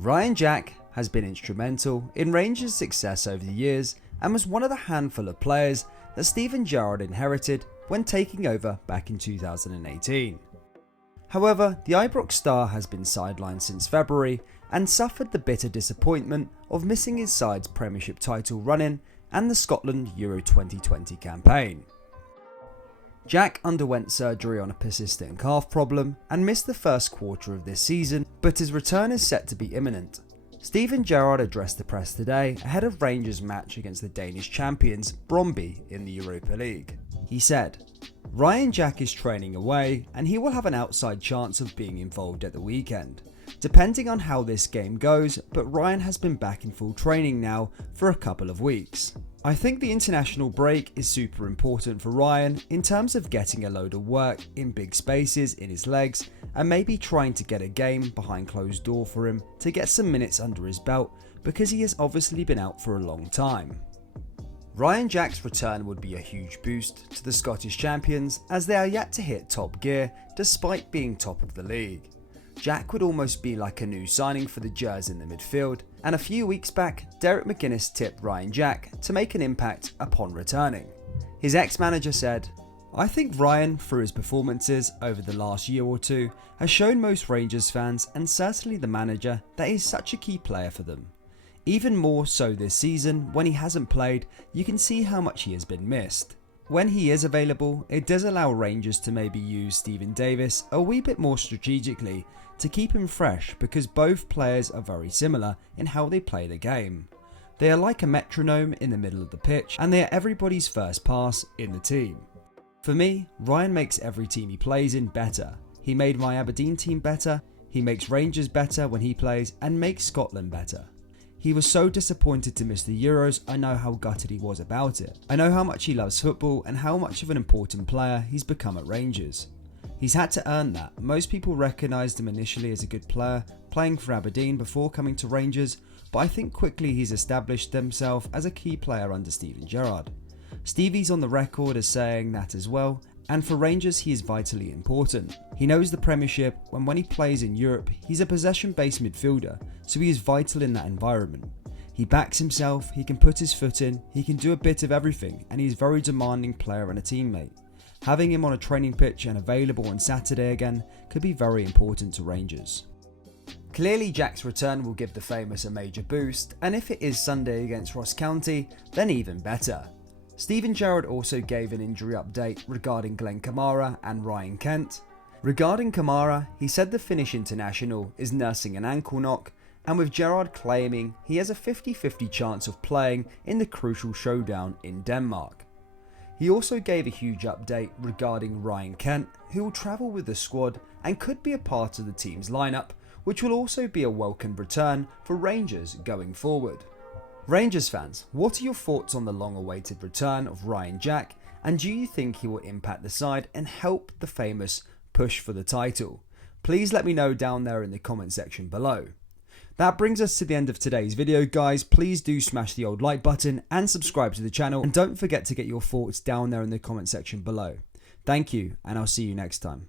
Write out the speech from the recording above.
Ryan Jack has been instrumental in Rangers' success over the years and was one of the handful of players that Steven Gerrard inherited when taking over back in 2018. However, the Ibrox star has been sidelined since February and suffered the bitter disappointment of missing his side's Premiership title run-in and the Scotland Euro 2020 campaign. Jack underwent surgery on a persistent calf problem and missed the first quarter of this season, but his return is set to be imminent. Steven Gerrard addressed the press today ahead of Rangers' match against the Danish champions Brøndby in the Europa League. He said, "Ryan Jack is training away and he will have an outside chance of being involved at the weekend, depending on how this game goes, but Ryan has been back in full training now for a couple of weeks. I think the international break is super important for Ryan in terms of getting a load of work in big spaces in his legs and maybe trying to get a game behind closed door for him to get some minutes under his belt because he has obviously been out for a long time." Ryan Jack's return would be a huge boost to the Scottish champions as they are yet to hit top gear despite being top of the league. Jack would almost be like a new signing for the Gers in the midfield, and a few weeks back, Derek McGuinness tipped Ryan Jack to make an impact upon returning. His ex-manager said, "I think Ryan, through his performances over the last year or two, has shown most Rangers fans and certainly the manager that he's such a key player for them. Even more so this season, when he hasn't played, you can see how much he has been missed. When he is available, it does allow Rangers to maybe use Steven Davis a wee bit more strategically to keep him fresh because both players are very similar in how they play the game. They are like a metronome in the middle of the pitch and they are everybody's first pass in the team. For me, Ryan makes every team he plays in better. He made my Aberdeen team better, he makes Rangers better when he plays and makes Scotland better. He was so disappointed to miss the Euros. I know how gutted he was about it. I know how much he loves football and how much of an important player he's become at Rangers. He's had to earn that. Most people recognised him initially as a good player, playing for Aberdeen before coming to Rangers, but I think quickly he's established himself as a key player under Steven Gerrard. Stevie's on the record as saying that as well, and for Rangers he is vitally important. He knows the Premiership, and when he plays in Europe, he's a possession-based midfielder, so he is vital in that environment. He backs himself, he can put his foot in, he can do a bit of everything, and he's a very demanding player and a teammate. Having him on a training pitch and available on Saturday again could be very important to Rangers." Clearly Jack's return will give the famous a major boost, and if it is Sunday against Ross County, then even better. Steven Gerrard also gave an injury update regarding Glenn Kamara and Ryan Kent. Regarding Kamara, he said the Finnish international is nursing an ankle knock, and with Gerrard claiming he has a 50-50 chance of playing in the crucial showdown in Denmark. He also gave a huge update regarding Ryan Kent, who will travel with the squad and could be a part of the team's lineup, which will also be a welcome return for Rangers going forward. Rangers fans, what are your thoughts on the long-awaited return of Ryan Jack, and do you think he will impact the side and help the famous push for the title? Please let me know down there in the comment section below. That brings us to the end of today's video, guys. Please do smash the old like button and subscribe to the channel, and don't forget to get your thoughts down there in the comment section below. Thank you, and I'll see you next time.